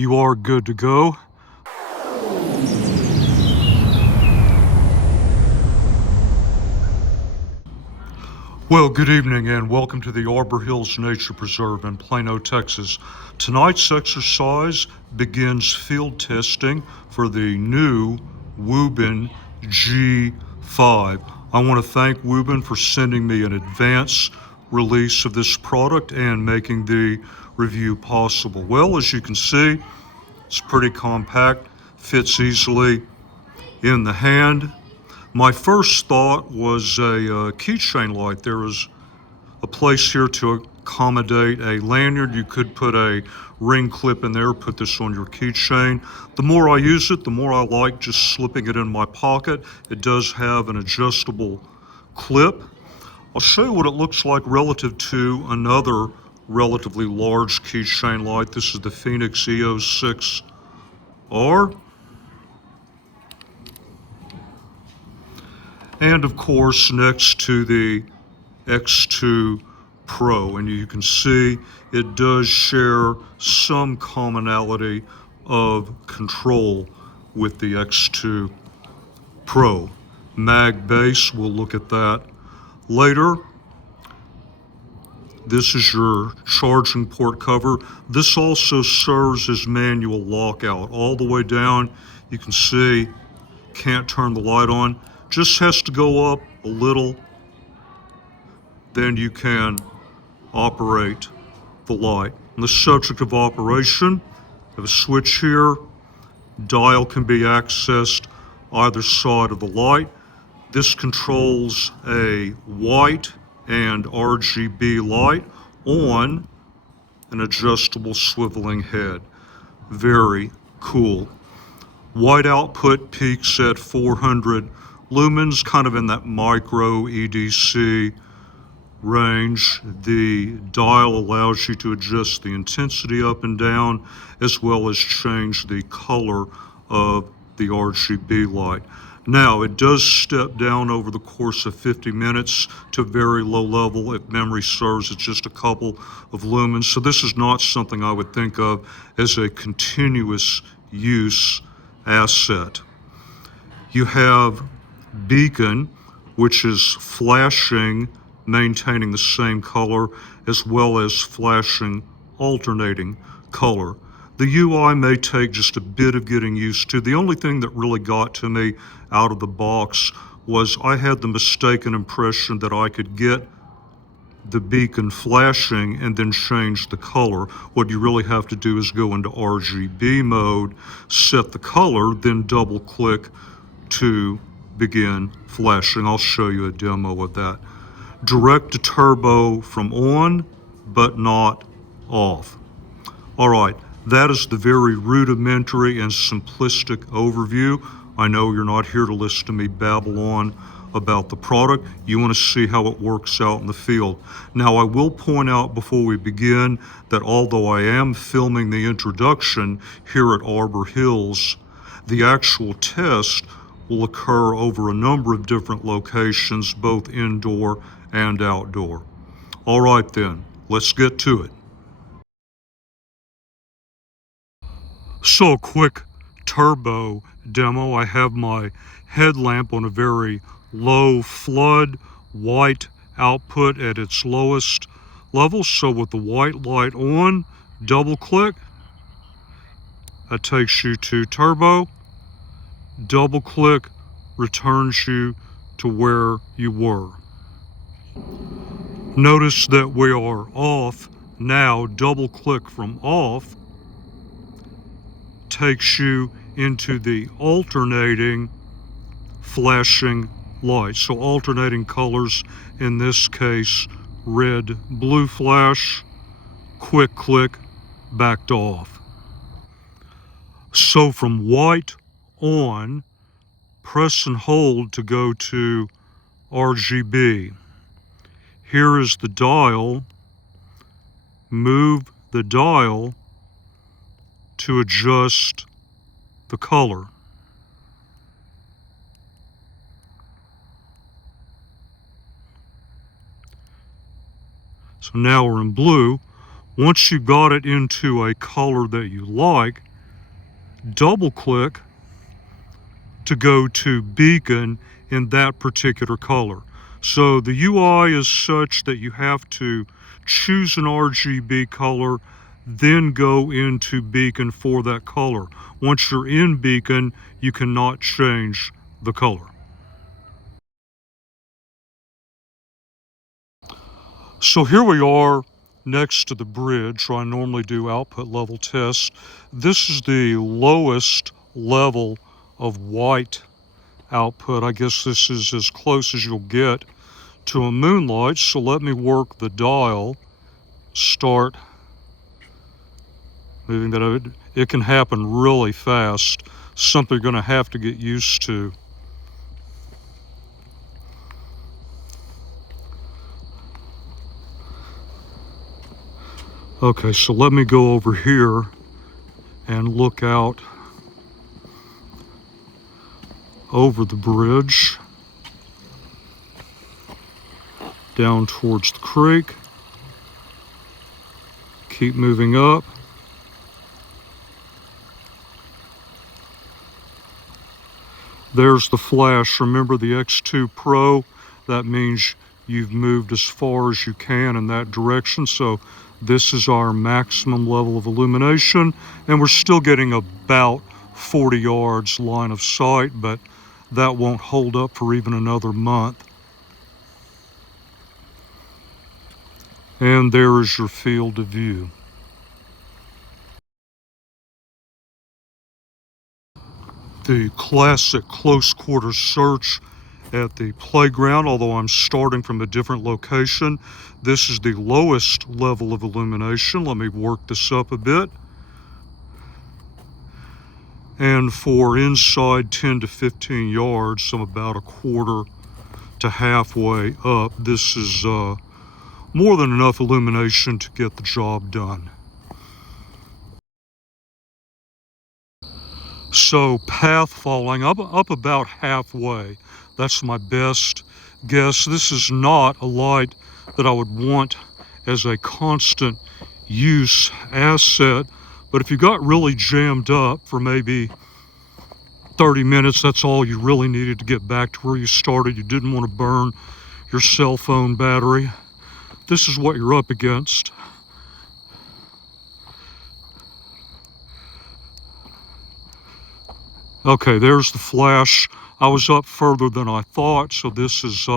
You are good to go. Well, good evening and welcome to the Arbor Hills Nature Preserve in Plano, Texas. Tonight's exercise begins field testing for the new WUBEN G5. I want to thank WUBEN for sending me an advance release of this product and making the review possible. Well, as you can see, it's pretty compact, fits easily in the hand. My first thought was a keychain light. There is a place here to accommodate a lanyard. You could put a ring clip in there, put this on your keychain. The more I use it, the more I like just slipping it in my pocket. It does have an adjustable clip. I'll show you what it looks like relative to another relatively large keychain light. This is the Phoenix EO6R. And of course, next to the X2 Pro, and you can see it does share some commonality of control with the X2 Pro. Mag base, we'll look at that later. This is your charging port cover. This also serves as manual lockout. All the way down, you can see, can't turn the light on. Just has to go up a little, then you can operate the light. On the subject of operation, I have a switch here. Dial can be accessed either side of the light. This controls a white and RGB light on an adjustable swiveling head. Very cool. White output peaks at 400 lumens, kind of in that micro EDC range. The dial allows you to adjust the intensity up and down, as well as change the color of the RGB light. Now, it does step down over the course of 50 minutes to very low level. If memory serves, it's just a couple of lumens. So this is not something I would think of as a continuous use asset. You have beacon, which is flashing, maintaining the same color, as well as flashing, alternating color. The UI may take just a bit of getting used to. The only thing that really got to me out of the box was I had the mistaken impression that I could get the beacon flashing and then change the color. What you really have to do is go into RGB mode, set the color, then double click to begin flashing. I'll show you a demo of that. Direct to turbo from on, but not off. All right, that is the very rudimentary and simplistic overview. I know you're not here to listen to me babble on about the product. You want to see how it works out in the field. Now, I will point out before we begin that although I am filming the introduction here at Arbor Hills, the actual test will occur over a number of different locations, both indoor and outdoor. All right then, let's get to it. So, a quick turbo demo. I have my headlamp on a very low flood, white output at its lowest level. So with the white light on, double click, that takes you to turbo. Double click returns you to where you were. Notice that we are off now. Double click from off takes you into the alternating flashing light. So alternating colors, in this case, red, blue flash, quick click, backed off. So from white on, press and hold to go to RGB. Here is the dial. Move the dial to adjust the color. So now we're in blue. Once you got it into a color that you like, double click to go to beacon in that particular color. So the UI is such that you have to choose an RGB color, then go into beacon for that color. Once you're in beacon, you cannot change the color. So here we are next to the bridge where I normally do output level tests. This is the lowest level of white output. I guess this is as close as you'll get to a moonlight. So let me work the dial, start moving that out. It can happen really fast, something you're going to have to get used to. Okay, so let me go over here and look out over the bridge down towards the creek. Keep moving up. There's the flash. Remember the X2 Pro, that means you've moved as far as you can in that direction. So this is our maximum level of illumination, and we're still getting about 40 yards line of sight, but that won't hold up for even another month. And there is your field of view. The classic close quarters search at the playground, although I'm starting from a different location. This is the lowest level of illumination. Let me work this up a bit. And for inside 10 to 15 yards, I'm about a quarter to halfway up. This is more than enough illumination to get the job done. So path following, up about halfway. That's my best guess. This is not a light that I would want as a constant use asset, but if you got really jammed up for maybe 30 minutes, that's all you really needed to get back to where you started. You didn't want to burn your cell phone battery. This is what you're up against. Okay, there's the flash. I was up further than I thought, so this is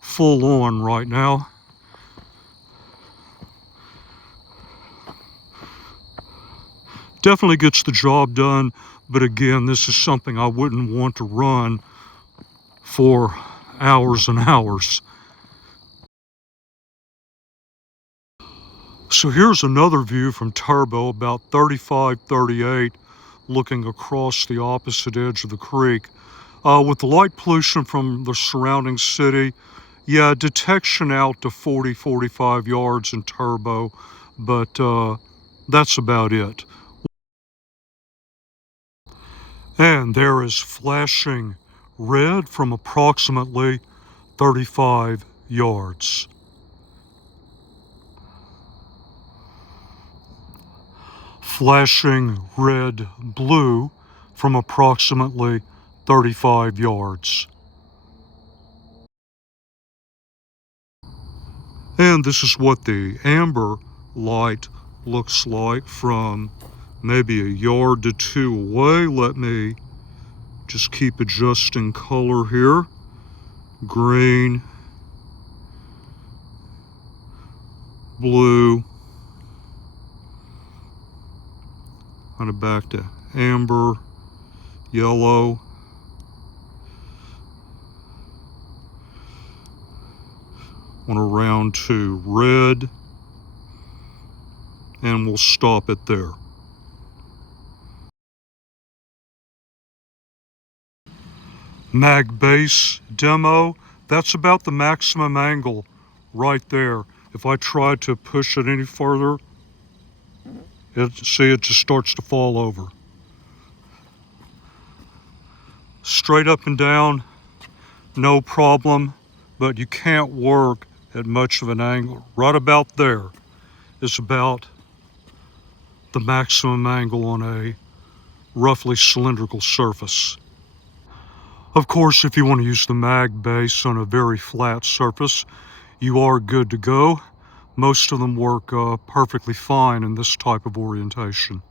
full on right now. Definitely gets the job done, but again, this is something I wouldn't want to run for hours and hours. So here's another view from turbo, about 35, 38, looking across the opposite edge of the creek. With the light pollution from the surrounding city, yeah, detection out to 40, 45 yards in turbo, but that's about it. And there is flashing red from approximately 35 yards. Flashing red blue from approximately 35 yards. And this is what the amber light looks like from maybe a yard to two away. Let me just keep adjusting color here. Green, blue, kind of back to amber, yellow. Want to round to red, and we'll stop it there. Mag base demo, that's about the maximum angle right there. If I try to push it any further, see, it just starts to fall over. Straight up and down, no problem, but you can't work at much of an angle. Right about there is about the maximum angle on a roughly cylindrical surface. Of course, if you want to use the mag base on a very flat surface, you are good to go. Most of them work perfectly fine in this type of orientation.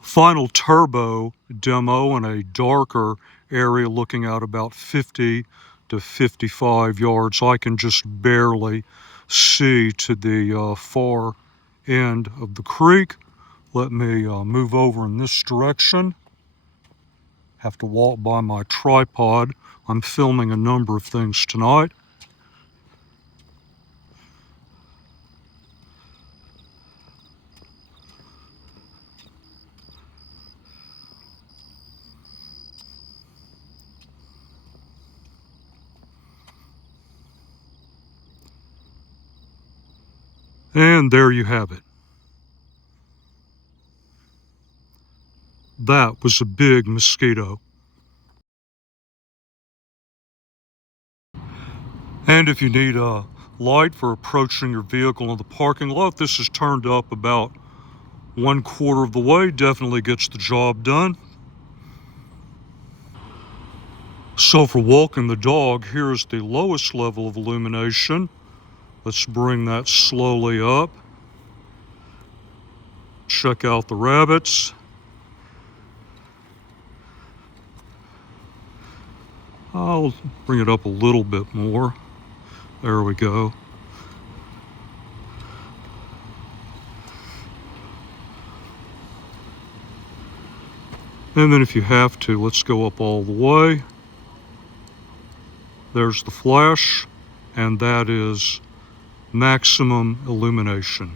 Final turbo demo in a darker area looking out about 50 to 55 yards. I can just barely see to the far end of the creek. Let me move over in this direction. Have to walk by my tripod. I'm filming a number of things tonight. And there you have it. That was a big mosquito. And if you need a light for approaching your vehicle in the parking lot, this is turned up about 1/4 of the way. Definitely gets the job done. So for walking the dog, here's the lowest level of illumination. Let's bring that slowly up. Check out the rabbits. I'll bring it up a little bit more. There we go. And then if you have to, let's go up all the way. There's the flash, and that is maximum illumination.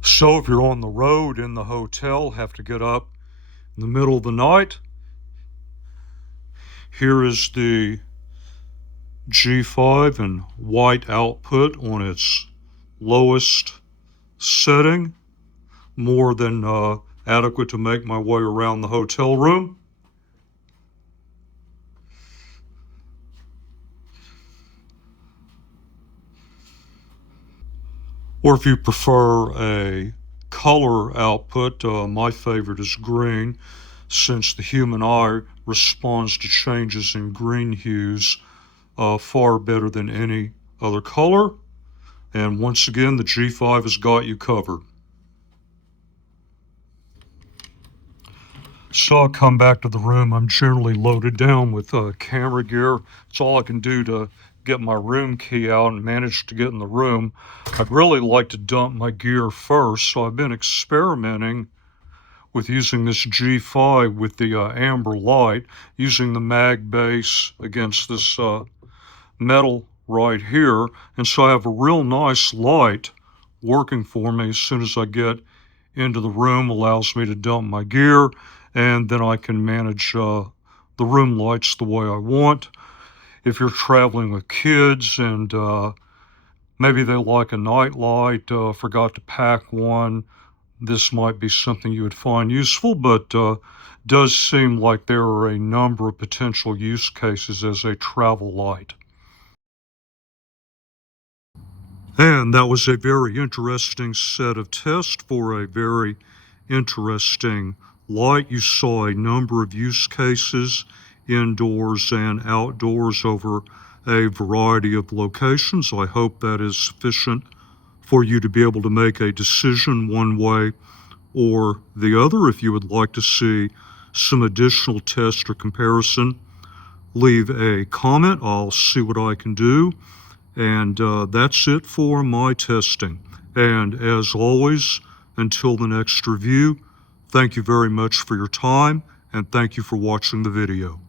So if you're on the road in the hotel, have to get up in the middle of the night, here is the G5 in white output on its lowest setting, more than adequate to make my way around the hotel room. Or if you prefer a color output, my favorite is green, since the human eye responds to changes in green hues far better than any other color. And once again, the G5 has got you covered. So I'll come back to the room. I'm generally loaded down with camera gear. It's all I can do to get my room key out and manage to get in the room. I'd really like to dump my gear first, so I've been experimenting with using this G5 with the amber light, using the mag base against this metal right here. And so I have a real nice light working for me as soon as I get into the room, allows me to dump my gear, and then I can manage the room lights the way I want. If you're traveling with kids and maybe they like a night light, forgot to pack one, this might be something you would find useful, but does seem like there are a number of potential use cases as a travel light. And that was a very interesting set of tests for a very interesting light. You saw a number of use cases indoors and outdoors over a variety of locations. I hope that is sufficient for you to be able to make a decision one way or the other. If you would like to see some additional test or comparison, leave a comment. I'll see what I can do. And that's it for my testing. And as always, until the next review, thank you very much for your time, and thank you for watching the video.